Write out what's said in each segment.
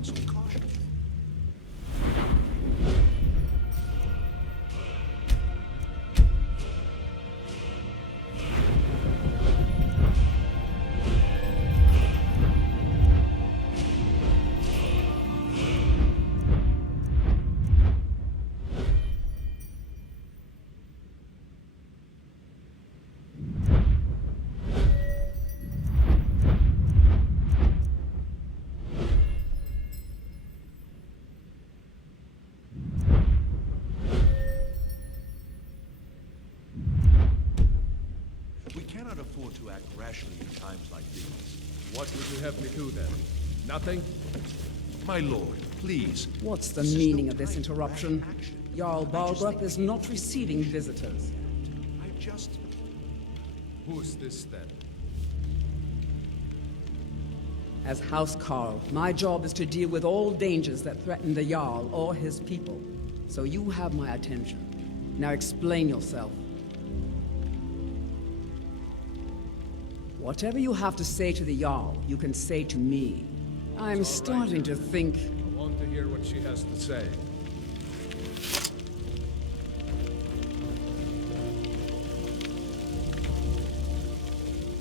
counsel caution. We cannot afford to act rashly in times like these. What would you have me do then? Nothing? My lord, please. What's the This is meaning no of this time for interruption? rash action. Jarl I just Balgrup think is we not should receiving approach visitors. I just... Who's this then? As House Carl, my job is to deal with all dangers that threaten the Jarl or his people. So you have my attention. Now explain yourself. Whatever you have to say to the Jarl, you can say to me. I'm starting to think... I want to hear what she has to say.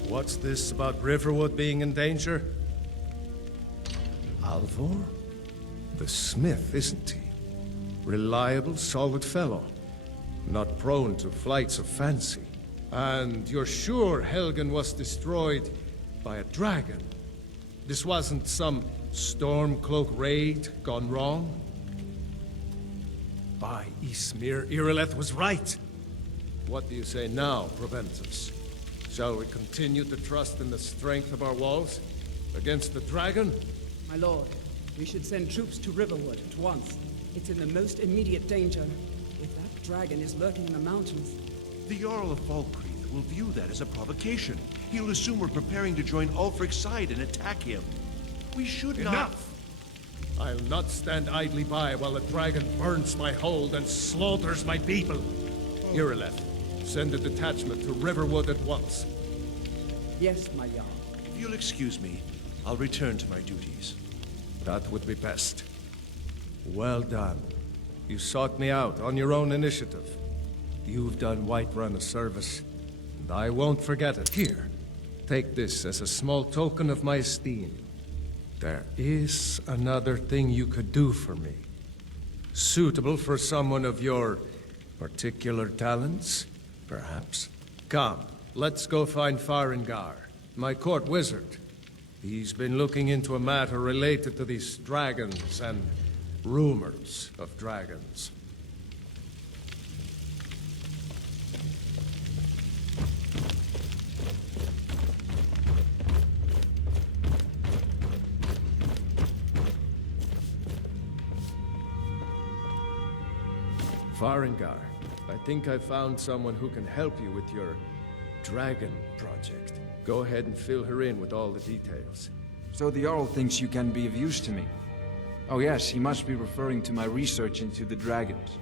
What's this about Riverwood being in danger? Alvor? The smith, isn't he? Reliable, solid fellow. Not prone to flights of fancy. And you're sure Helgen was destroyed by a dragon? This wasn't some Stormcloak raid gone wrong? By Ysmir, Irileth was right. What do you say now, Proventus? Shall we continue to trust in the strength of our walls against the dragon? My lord, we should send troops to Riverwood at once. It's in the most immediate danger. If that dragon is lurking in the mountains... The Jarl of Falkreath will view that as a provocation. He'll assume we're preparing to join Ulfric's side and attack him. We should not... Enough! I'll not stand idly by while the dragon burns my hold and slaughters my people. Irileth, send a detachment to Riverwood at once. Yes, my Jarl. If you'll excuse me, I'll return to my duties. That would be best. Well done. You sought me out on your own initiative. You've done Whiterun a service, and I won't forget it. Here, take this as a small token of my esteem. There is another thing you could do for me. Suitable for someone of your particular talents, perhaps. Come, let's go find Farengar, my court wizard. He's been looking into a matter related to these dragons and rumors of dragons. Farengar, I think I found someone who can help you with your dragon project. Go ahead and fill her in with all the details. So the Jarl thinks you can be of use to me. Oh yes, he must be referring to my research into the dragons.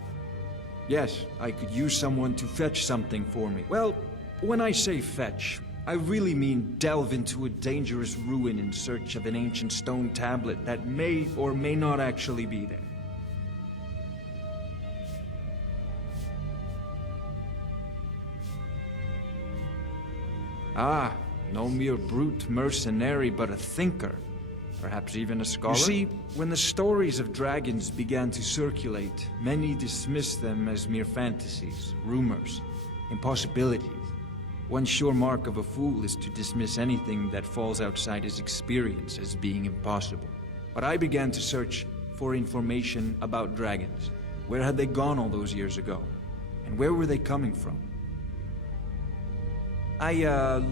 Yes, I could use someone to fetch something for me. Well, when I say fetch, I really mean delve into a dangerous ruin in search of an ancient stone tablet that may or may not actually be there. Ah, no mere brute mercenary, but a thinker. Perhaps even a scholar? You see, when the stories of dragons began to circulate, many dismissed them as mere fantasies, rumors, impossibilities. One sure mark of a fool is to dismiss anything that falls outside his experience as being impossible. But I began to search for information about dragons. Where had they gone all those years ago? And where were they coming from? I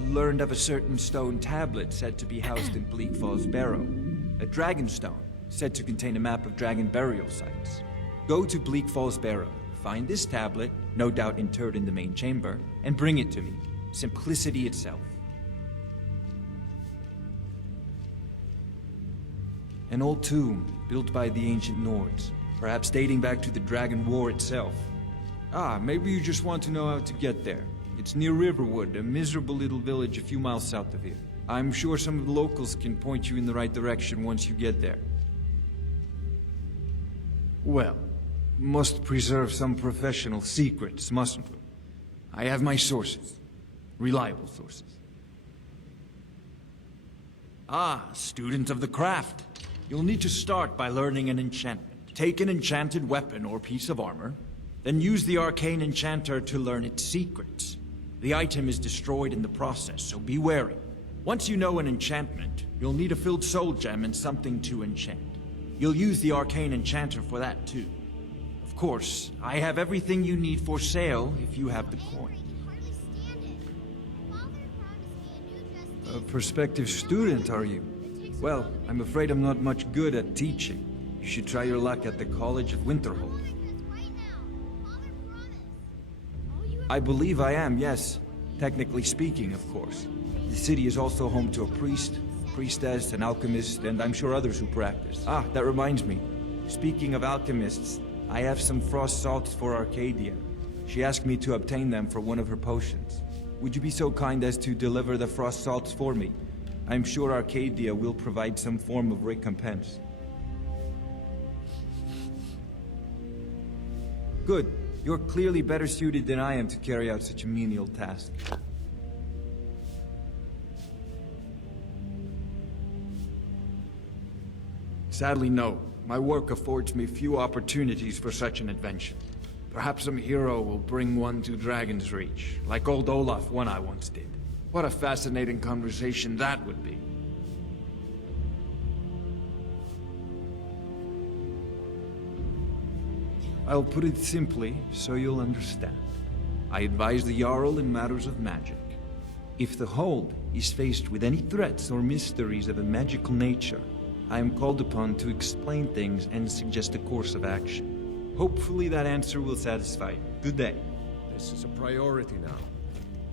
learned of a certain stone tablet said to be housed in Bleak Falls Barrow. A dragon stone, said to contain a map of dragon burial sites. Go to Bleak Falls Barrow, find this tablet, no doubt interred in the main chamber, and bring it to me. Simplicity itself. An old tomb, built by the ancient Nords, perhaps dating back to the Dragon War itself. Ah, maybe you just want to know how to get there. It's near Riverwood, a miserable little village a few miles south of here. I'm sure some of the locals can point you in the right direction once you get there. Well, must preserve some professional secrets, mustn't we? I have my sources. Reliable sources. Ah, student of the craft. You'll need to start by learning an enchantment. Take an enchanted weapon or piece of armor, then use the arcane enchanter to learn its secrets. The item is destroyed in the process, so be wary. Once you know an enchantment, you'll need a filled soul gem and something to enchant. You'll use the arcane enchanter for that too. Of course, I have everything you need for sale if you have the coin. A prospective student, are you? Well, I'm afraid I'm not much good at teaching. You should try your luck at the College of Winterhold. I believe I am, yes. Technically speaking, of course. The city is also home to a priest, priestess, an alchemist, and I'm sure others who practice. Ah, that reminds me. Speaking of alchemists, I have some frost salts for Arcadia. She asked me to obtain them for one of her potions. Would you be so kind as to deliver the frost salts for me? I'm sure Arcadia will provide some form of recompense. Good. You're clearly better suited than I am to carry out such a menial task. Sadly, no. My work affords me few opportunities for such an adventure. Perhaps some hero will bring one to Dragon's Reach, like old Olaf one I once did. What a fascinating conversation that would be. I'll put it simply, so you'll understand. I advise the Jarl in matters of magic. If the Hold is faced with any threats or mysteries of a magical nature, I am called upon to explain things and suggest a course of action. Hopefully that answer will satisfy you. Good day. This is a priority now.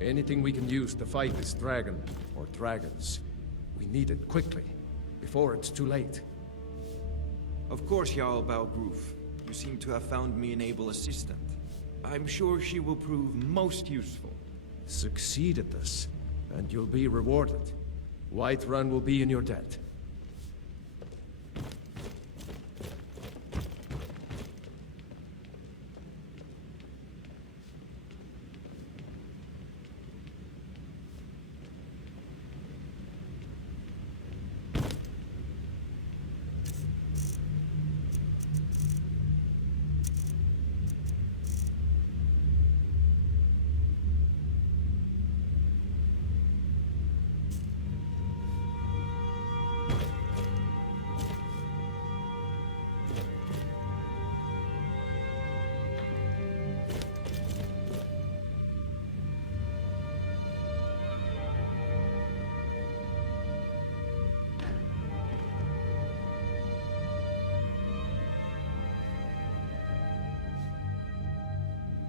Anything we can use to fight this dragon, or dragons, we need it quickly, before it's too late. Of course, Jarl Balgroof. You seem to have found me an able assistant. I'm sure she will prove most useful. Succeed at this, and you'll be rewarded. Whiterun will be in your debt.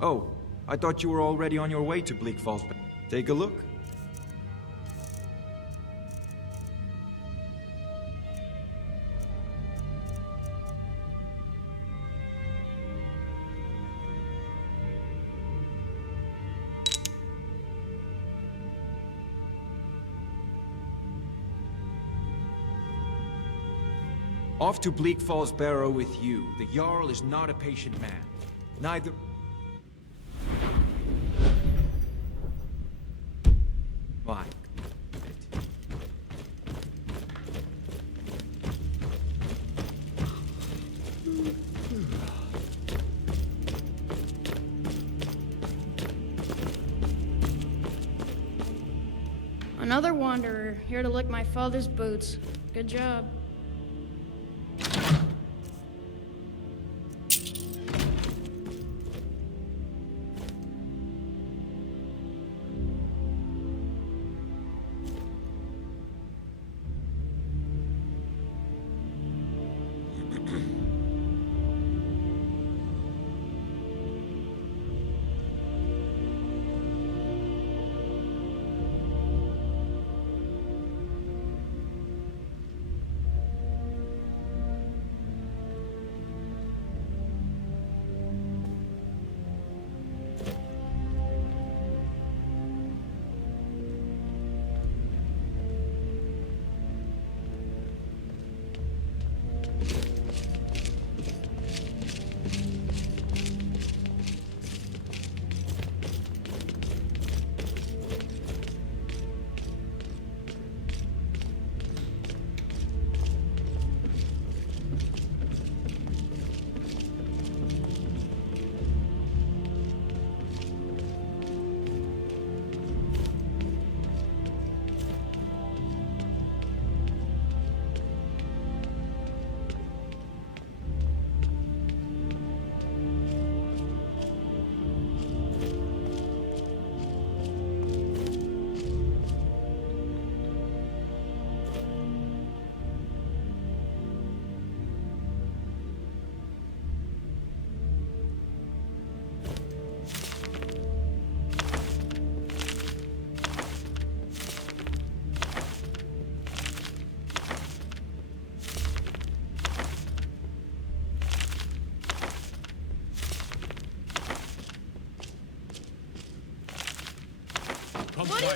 Oh, I thought you were already on your way to Bleak Falls. Take a look. Off to Bleak Falls Barrow with you. The Jarl is not a patient man. Neither... Why? Another wanderer, here to lick my father's boots. Good job.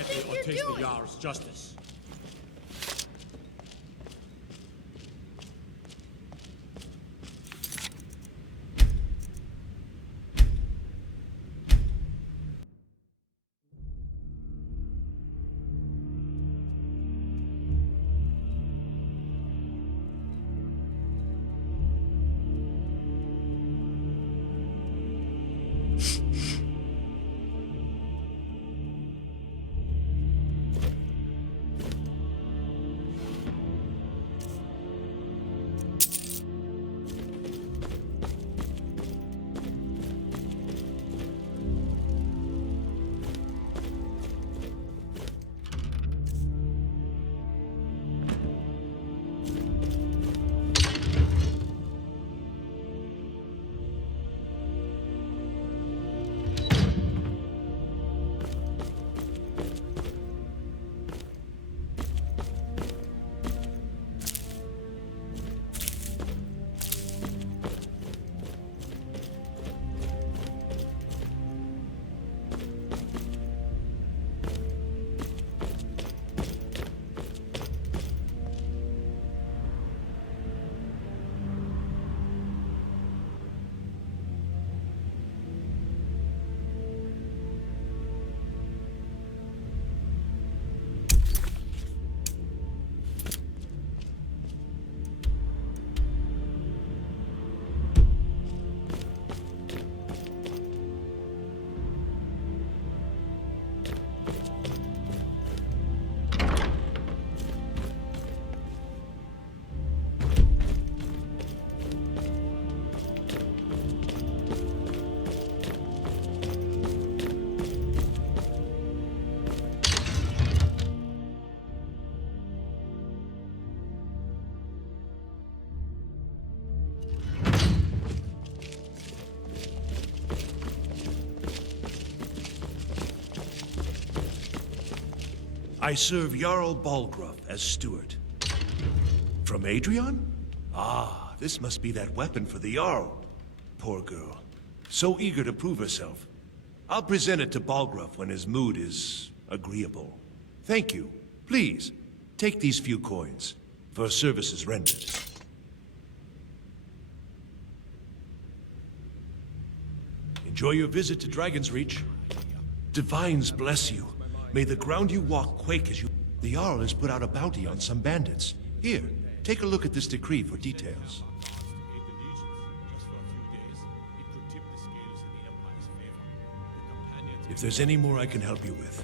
quietly or you're taste the doing? Jarl's justice. I serve Jarl Balgruuf as steward. From Adrian? Ah, this must be that weapon for the Jarl. Poor girl. So eager to prove herself. I'll present it to Balgruuf when his mood is agreeable. Thank you. Please, take these few coins for services rendered. Enjoy your visit to Dragon's Reach. Divines bless you. May the ground you walk quake as you... The Jarl has put out a bounty on some bandits. Here, take a look at this decree for details. If there's any more I can help you with,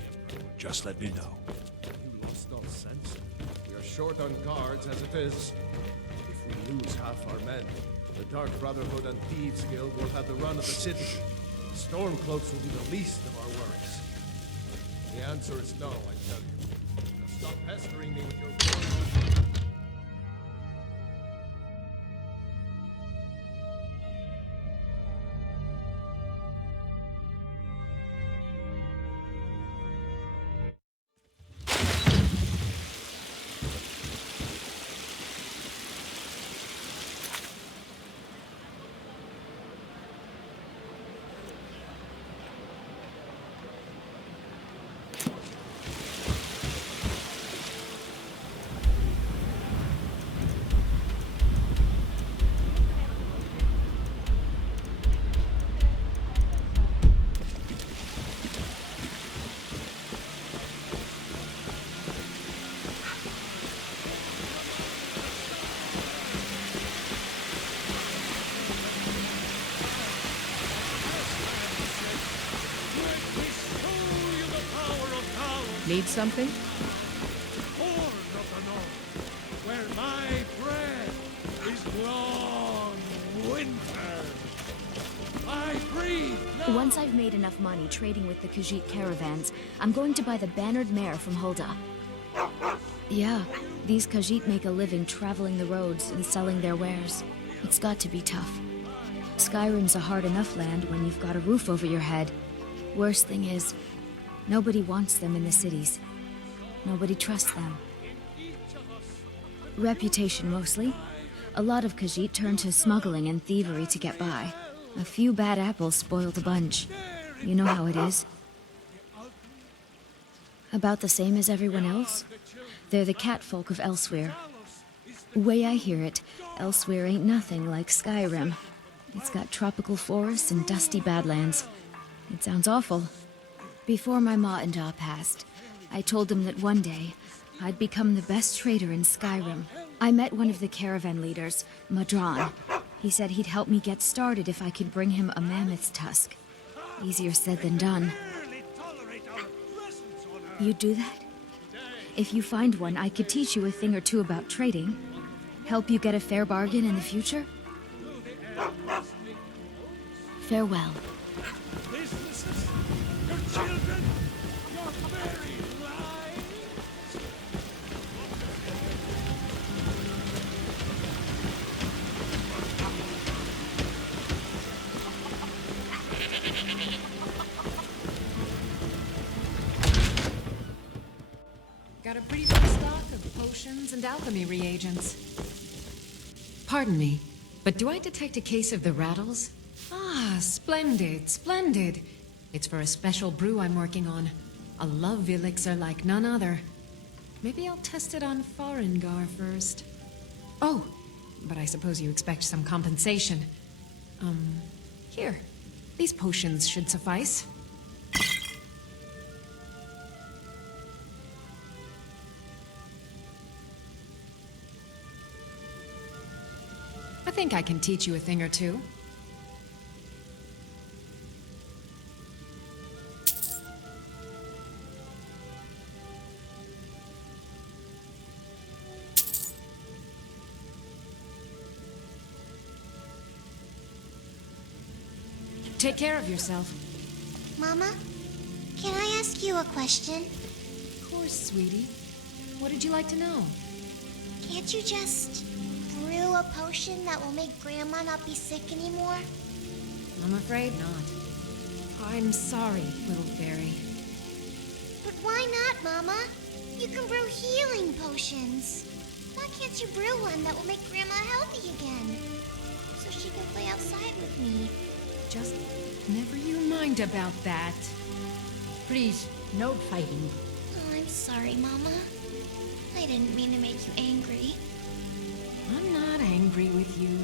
just let me know. You lost all sense. We are short on guards as it is. If we lose half our men, the Dark Brotherhood and Thieves Guild will have the run of the city. The Stormcloaks will be the least of our worries. The answer is no, I tell you. Now stop pestering me with your words. Need something? Horn of the North, where my breath is long winter. I breathe now. Once I've made enough money trading with the Khajiit caravans, I'm going to buy the bannered mare from Hulda. Yeah, these Khajiit make a living traveling the roads and selling their wares. It's got to be tough. Skyrim's a hard enough land when you've got a roof over your head. Worst thing is, nobody wants them in the cities. Nobody trusts them. Reputation, mostly. A lot of Khajiit turn to smuggling and thievery to get by. A few bad apples spoil the bunch. You know how it is. About the same as everyone else. They're the catfolk of Elsewhere. Way I hear it, Elsewhere ain't nothing like Skyrim. It's got tropical forests and dusty badlands. It sounds awful. Before my ma and Da passed, I told them that one day, I'd become the best trader in Skyrim. I met one of the caravan leaders, Madron. He said he'd help me get started if I could bring him a mammoth's tusk. Easier said than done. You'd do that? If you find one, I could teach you a thing or two about trading. Help you get a fair bargain in the future? Farewell. Businesses, your children, your very lives. Got a pretty full stock of potions and alchemy reagents. Pardon me, but do I detect a case of the rattles? Ah, splendid, splendid. It's for a special brew I'm working on. A love elixir like none other. Maybe I'll test it on Farengar first. Oh, but I suppose you expect some compensation. Here. These potions should suffice. I think I can teach you a thing or two. Take care of yourself. Mama, can I ask you a question? Of course, sweetie. What did you like to know? Can't you just brew a potion that will make Grandma not be sick anymore? I'm afraid not. I'm sorry, little fairy. But why not, Mama? You can brew healing potions. Why can't you brew one that will make Grandma healthy again? So she can play outside with me. Just never you mind about that. Please, no fighting. Oh, I'm sorry, Mama. I didn't mean to make you angry. I'm not angry with you.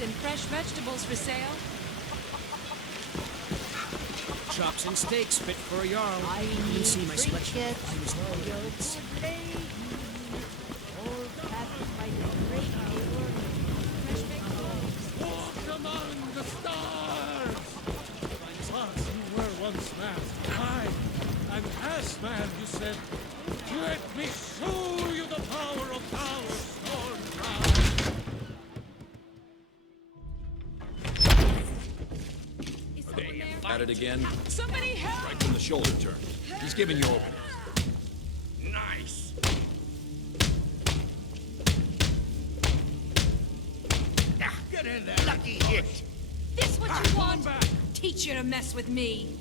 And fresh vegetables for sale. Chops and steaks fit for a Jarl. You can see my sweatshirt. I was Walk among the stars! Once you were once man. Aye, and as man you said, let me show you the power of our Stormcloud. At it again. Somebody help! Right from the shoulder turn. He's giving you openings. Nice. Get in there. Lucky hit. This what you want? Teach you to mess with me.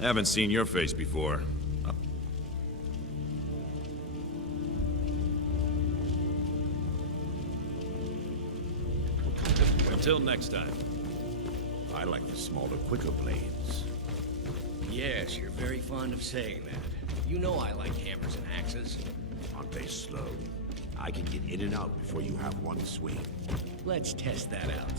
Haven't seen your face before. Until next time. I like the smaller, quicker blades. Yes, you're very fond of saying that. You know I like hammers and axes. Aren't they slow? I can get in and out before you have one swing. Let's test that out.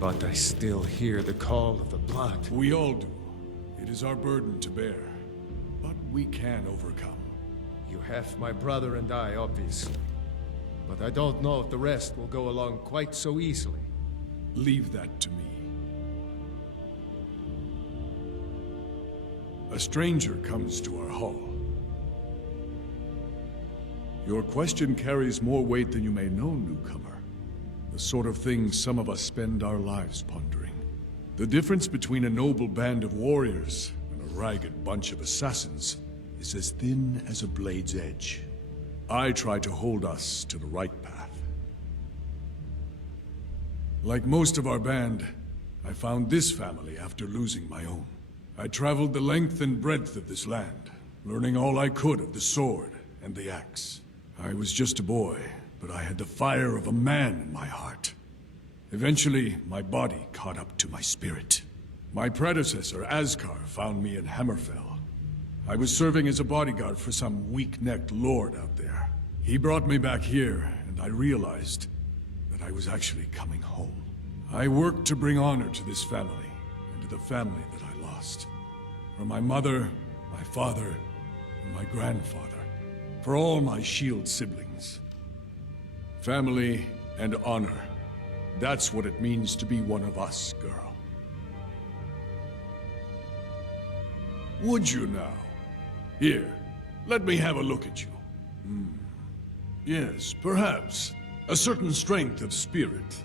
But I still hear the call of the blood. We all do. It is our burden to bear. But we can overcome. You have my brother and I, obviously. But I don't know if the rest will go along quite so easily. Leave that to me. A stranger comes to our hall. Your question carries more weight than you may know, newcomer. The sort of thing some of us spend our lives pondering. The difference between a noble band of warriors and a ragged bunch of assassins is as thin as a blade's edge. I try to hold us to the right path. Like most of our band, I found this family after losing my own. I traveled the length and breadth of this land, learning all I could of the sword and the axe. I was just a boy, but I had the fire of a man in my heart. Eventually, my body caught up to my spirit. My predecessor, Askar, found me in Hammerfell. I was serving as a bodyguard for some weak-necked lord out there. He brought me back here, and I realized that I was actually coming home. I worked to bring honor to this family, and to the family that I lost. For my mother, my father, and my grandfather. For all my shield siblings. Family and honor. That's what it means to be one of us, girl. Would you now? Here, let me have a look at you. Yes, perhaps. A certain strength of spirit.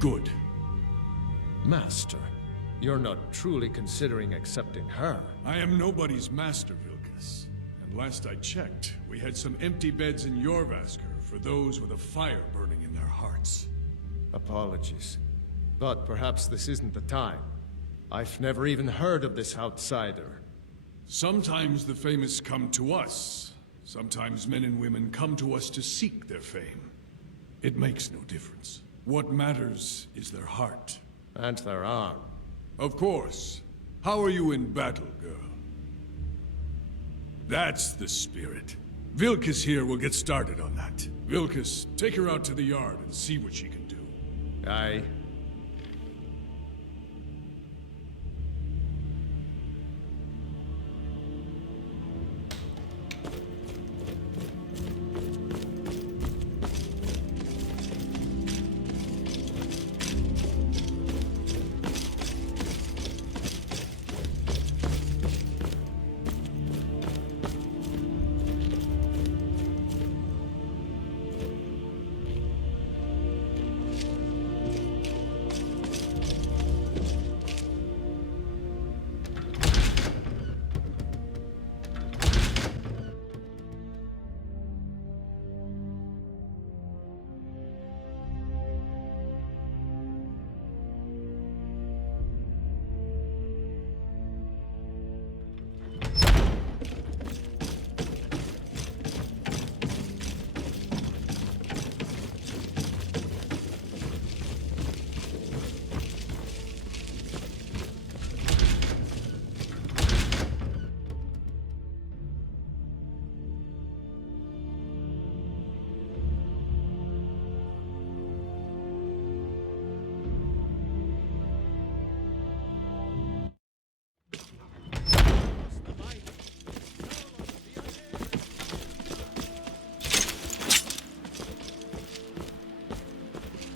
Good. Master, you're not truly considering accepting her. I am nobody's master, Vilkas. And last I checked, we had some empty beds in Jorvaskr for those with a fire burning in their hearts. Apologies. But perhaps this isn't the time. I've never even heard of this outsider. Sometimes the famous come to us. Sometimes men and women come to us to seek their fame. It makes no difference. What matters is their heart. And their arm. Of course. How are you in battle, girl? That's the spirit. Vilkas here will get started on that. Vilkas, take her out to the yard and see what she can do. Aye.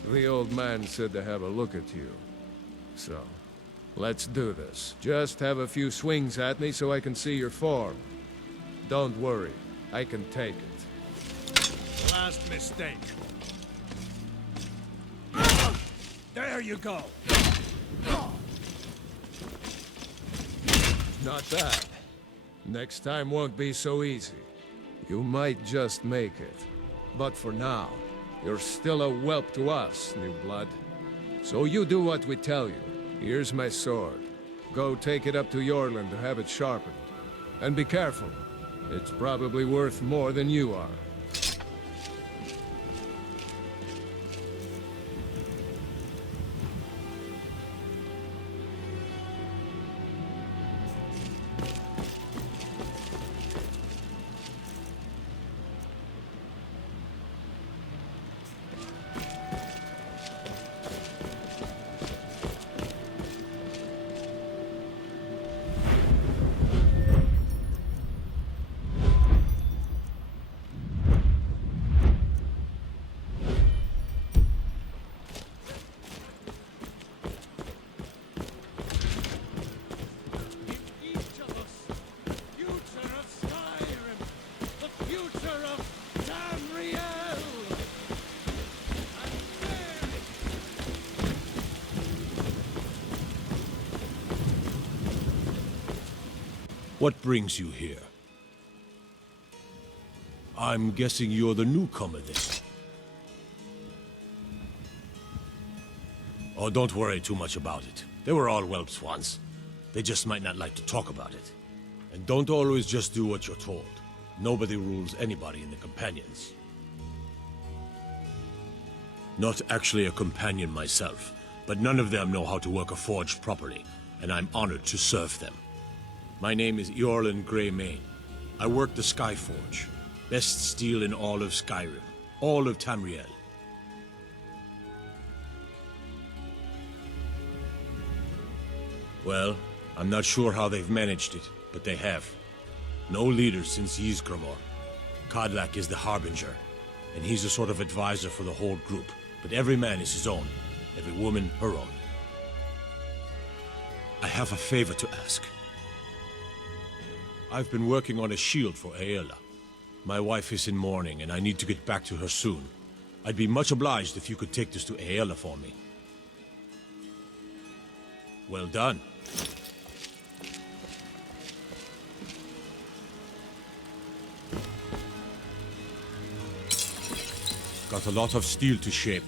The old man said to have a look at you. So, let's do this. Just have a few swings at me so I can see your form. Don't worry, I can take it. Last mistake. There you go. Not bad. Next time won't be so easy. You might just make it. But for now, you're still a whelp to us, new blood. So you do what we tell you. Here's my sword. Go take it up to Yorland to have it sharpened. And be careful. It's probably worth more than you are. Each of us, the future of Skyrim, the future of Tamriel. And there What brings you here? I'm guessing you're the newcomer then. Oh, don't worry too much about it. They were all whelps once. They just might not like to talk about it. And don't always just do what you're told. Nobody rules anybody in the companions. Not actually a companion myself, but none of them know how to work a forge properly, and I'm honored to serve them. My name is Eorlin Greymane. I work the Skyforge. Best steel in all of Skyrim. All of Tamriel. Well, I'm not sure how they've managed it, but they have. No leaders since Ysgramor. Kodlak is the Harbinger, and he's a sort of advisor for the whole group, but every man is his own, every woman her own. I have a favor to ask. I've been working on a shield for Aela. My wife is in mourning, and I need to get back to her soon. I'd be much obliged if you could take this to Aela for me. Well done. Got a lot of steel to shape.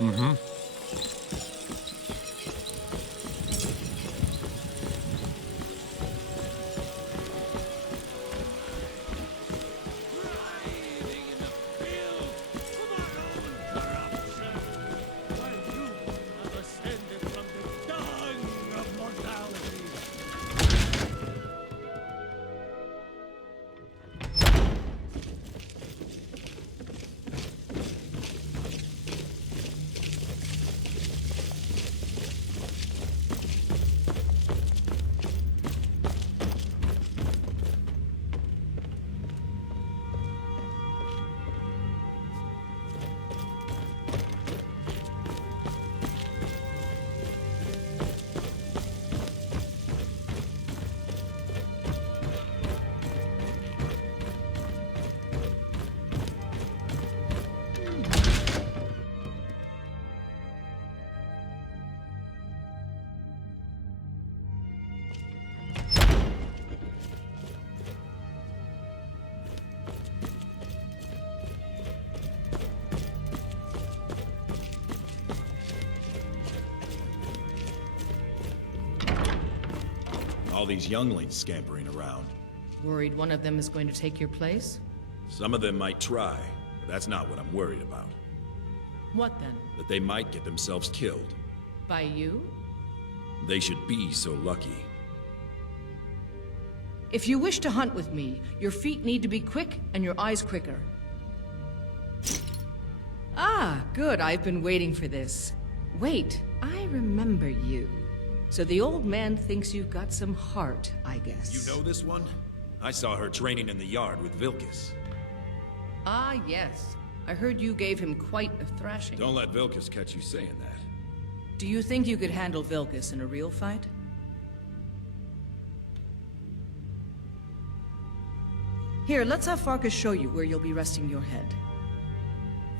Mm-hmm. All these younglings scampering around. Worried one of them is going to take your place? Some of them might try, but that's not what I'm worried about. What then? That they might get themselves killed. By you? They should be so lucky. If you wish to hunt with me, your feet need to be quick and your eyes quicker. Ah, good. I've been waiting for this. Wait, I remember you. So the old man thinks you've got some heart, I guess. You know this one? I saw her training in the yard with Vilkis. Ah, yes. I heard you gave him quite a thrashing. Don't let Vilkis catch you saying that. Do you think you could handle Vilkis in a real fight? Here, let's have Farkas show you where you'll be resting your head.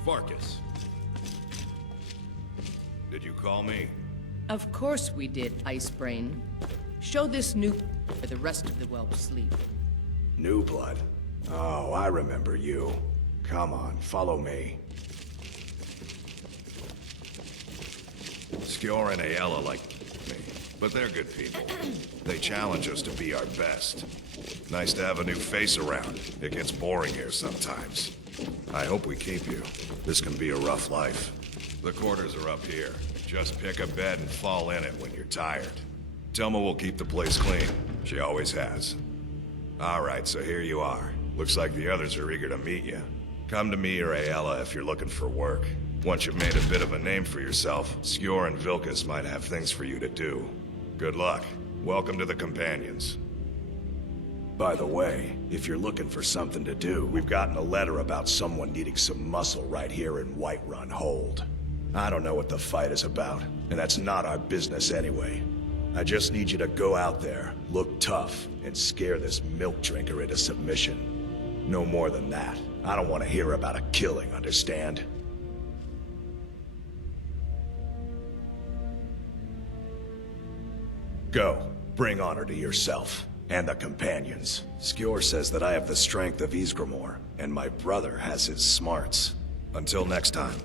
Farkas. Did you call me? Of course we did, Icebrain. Show this new where the rest of the whelps sleep. New blood? Oh, I remember you. Come on, follow me. Skjor and Ayala like me, but they're good people. They challenge us to be our best. Nice to have a new face around. It gets boring here sometimes. I hope we keep you. This can be a rough life. The quarters are up here. Just pick a bed and fall in it when you're tired. Telma will keep the place clean. She always has. Alright, so here you are. Looks like the others are eager to meet you. Come to me or Ayala if you're looking for work. Once you've made a bit of a name for yourself, Skjor and Vilkis might have things for you to do. Good luck. Welcome to the Companions. By the way, if you're looking for something to do, we've gotten a letter about someone needing some muscle right here in Whiterun Hold. I don't know what the fight is about, and that's not our business anyway. I just need you to go out there, look tough, and scare this milk drinker into submission. No more than that. I don't want to hear about a killing, understand? Go. Bring honor to yourself. And the Companions. Skjor says that I have the strength of Ysgramor, and my brother has his smarts. Until next time.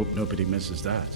Hope nobody misses that.